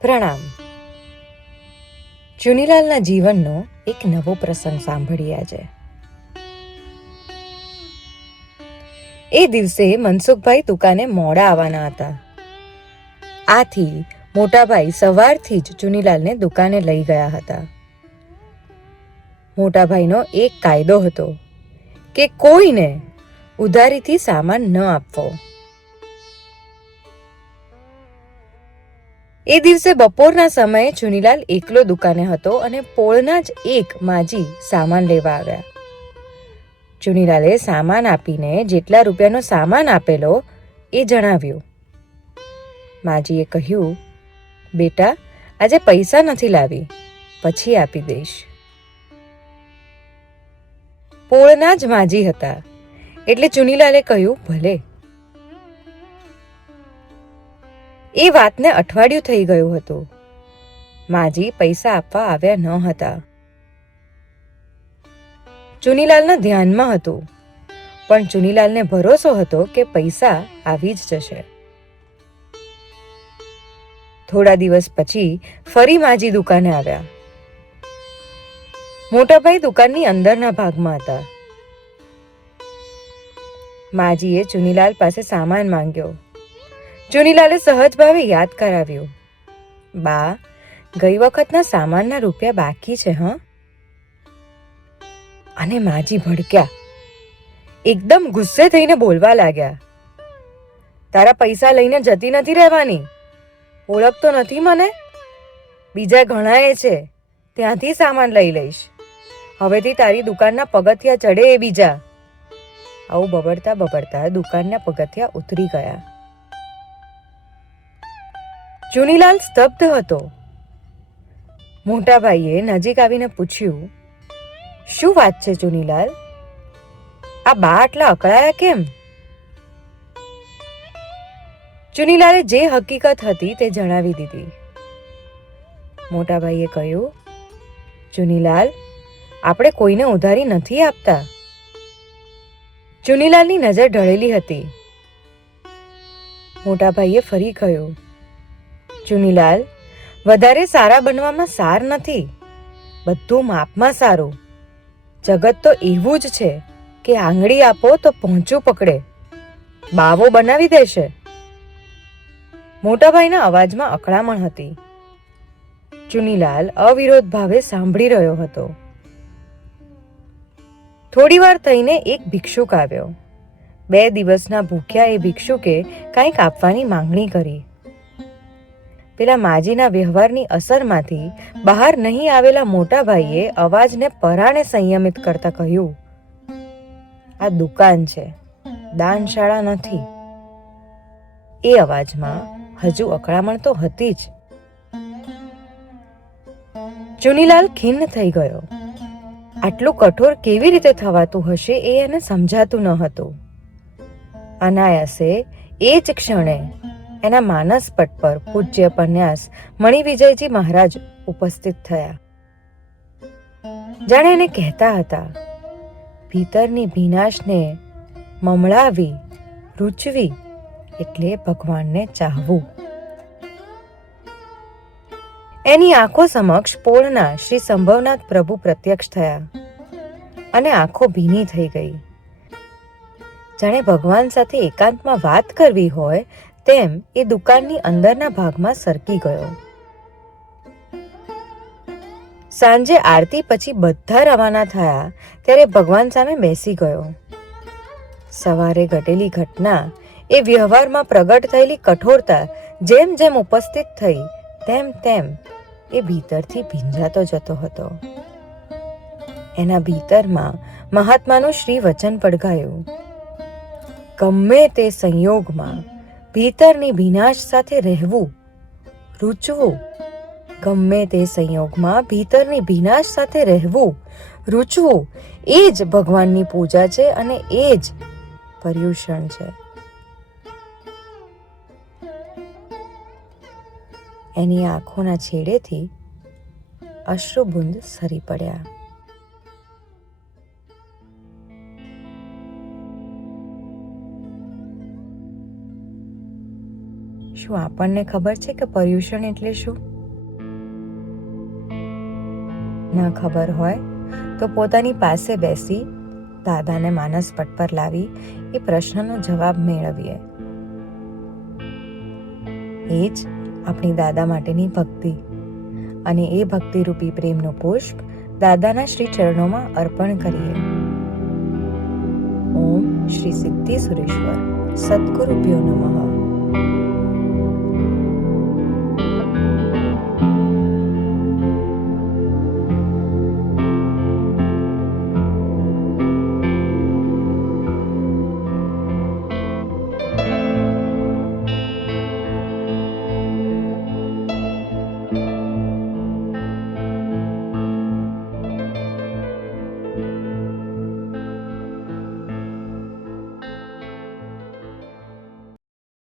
પ્રણામ. ચુનીલાલના જીવનનો એક નવો પ્રસંગ સાંભળીએ આજે. એ દિવસે મનસુખભાઈ દુકાને મોડા આવવાના હતા. આથી મોટાભાઈ સવારથી જ ચુનીલાલને દુકાને લઈ ગયા હતા. મોટાભાઈનો એક કાયદો હતો કે કોઈને ઉધારીથી સામાન ન આપવો. એ દિવસે બપોરના સમયે ચુનીલાલ એકલો દુકાને હતો અને પોળના જ એક માજી સામાન લેવા આવ્યા. ચુનીલાલે સામાન આપીને જેટલા રૂપિયાનો સામાન આપેલો એ જણાવ્યું. માજીએ કહ્યું, બેટા, આજે પૈસા નથી લાવી, પછી આપી દઈશ. પોળના જ માજી હતા. એટલે ચુનીલાલે કહ્યું, ભલે એ વાતને અઠવાડિયું થઈ ગયું હતું. માજી પૈસા આપવા આવ્યા ન હતા. ચુનીલાલના ધ્યાનમાં હતું. પણ ચુનીલાલને ભરોસો હતો કે પૈસા આવી જ જશે. થોડા દિવસ પછી ફરી માજી દુકાને આવ્યા. મોટાભાઈ દુકાનની અંદરના ભાગમાં હતા. માજીએ ચુનીલાલ પાસે સામાન માંગ્યો. ચુનીલાલે સહજ ભાવે યાદ કરાવ્યું. બા, ગઈ વખતના સામાનના રૂપિયા બાકી છે, હ? અને માજી ભડક્યા. એકદમ ગુસ્સે થઈને બોલવા લાગ્યા. તારા પૈસા લઈને જતી નથી રહેવાની. ઓળખતો નથી મને. બીજા ઘણાએ છે. ત્યાંથી સામાન લઈ લઈશ. હવેથી તારી દુકાનના પગથિયા ચડે એ બીજા. આવું બબડતા બબડતા દુકાનના પગથિયા ઉતરી ગયા. ચુનીલાલ સ્તબ્ધ હતો. મોટા ભાઈએ નજીક આવીને પૂછ્યું, શું વાત છે ચુનીલાલ? આ બા આટલા અકળાયા કેમ? ચુનીલાલે જે હકીકત હતી તે જણાવી દીધી. મોટા ભાઈએ કહ્યું, ચુનીલાલ, આપણે કોઈને ઉધારી નથી આપતા. ચુનીલાલની નજર ઢળેલી હતી. મોટા ભાઈએ ફરી કહ્યું ચુનીલાલ, વધારે સારા બનવામાં સાર નથી. બધું માપમાં સારું. જગત તો એવું જ છે કે આંગળી આપો તો પહોંચું પકડે. બાવો બનાવી દેશે. મોટાભાઈના અવાજમાં અકળામણ હતી. ચુનીલાલ અવિરોધ ભાવે સાંભળી રહ્યો હતો. થોડી વાર થઈને એક ભિક્ષુક આવ્યો. બે દિવસના ભૂખ્યા એ ભિક્ષુકે કંઈક આપવાની માંગણી કરી. પેલા માજીના વ્યવહારની અસરમાંથી બહાર નહીં આવેલા મોટા ભાઈએ અવાજને પરાણે સંયમિત કરતા કહ્યું, આ દુકાન છે, દાનશાળા નથી. એ અવાજમાં હજુ અકળામણ તો હતી જ. ચુનીલાલ ખિન્ન થઈ ગયો. આટલું કઠોર કેવી રીતે થવાતું હશે એ એને સમજાતું ન હતું. અનાયાસે એ જ ક્ષણે એના માનસ પટ પર પૂજ્ય પન્યાસ મણિ વિજયજી મહારાજ ઉપસ્થિત થયા. જાણે એને કહેતા હતા, ભીતરની ભીનાશને મમળાવી, રૂચવી એટલે ભગવાનને ચાહવું. એની આંખો સમક્ષ પોળના શ્રી સંભવનાથ પ્રભુ પ્રત્યક્ષ થયા અને આંખો ભીની થઈ ગઈ. જાણે ભગવાન સાથે એકાંતમાં વાત કરવી હોય તેમ એ દુકાનની અંદરના ભાગમાં સરકી ગયો. સાંજે આરતી પછી બધા રવાના થયા, ત્યારે ભગવાન સામે બેસી ગયો. સવારે ઘટેલી ઘટના એ વ્યવહારમાં પ્રગટ થયેલી કઠોરતા જેમ જેમ ઉપસ્થિત થઈ, તેમ તેમ એ ભીતરથી ભીંજાતો જતો હતો. એના ભીતરમાં મહાત્માનું શ્રી વચન પડઘાયું ગમે તે સંયોગમાં ભીતરની ભીનાશ સાથે રહેવું, રૂચવું. ગમે તે સંયોગમાં ભીતરની ભીનાશ સાથે રહેવું, રૂચવું. એ જ ભગવાનની પૂજા છે અને એ જ પર્યુષણ છે. એની આંખોના છેડેથી અશ્રુબુંદ સરી પડ્યા. શું આપણને ખબર છે કે પર્યુષણ એટલે શું? ન ખબર હોય તો પોતાની પાસે બેસી દાદાને માનસ પટ પર લાવી એ પ્રશ્નનો જવાબ મેળવીએ. એ જ આપણી દાદા માટેની ભક્તિ. અને એ ભક્તિરૂપી પ્રેમનું પુષ્પ દાદાના શ્રી ચરણોમાં અર્પણ કરીએ. ઓમ શ્રી સિદ્ધિ સુરેશ્વર. સદગુરુભ્યો નમઃ.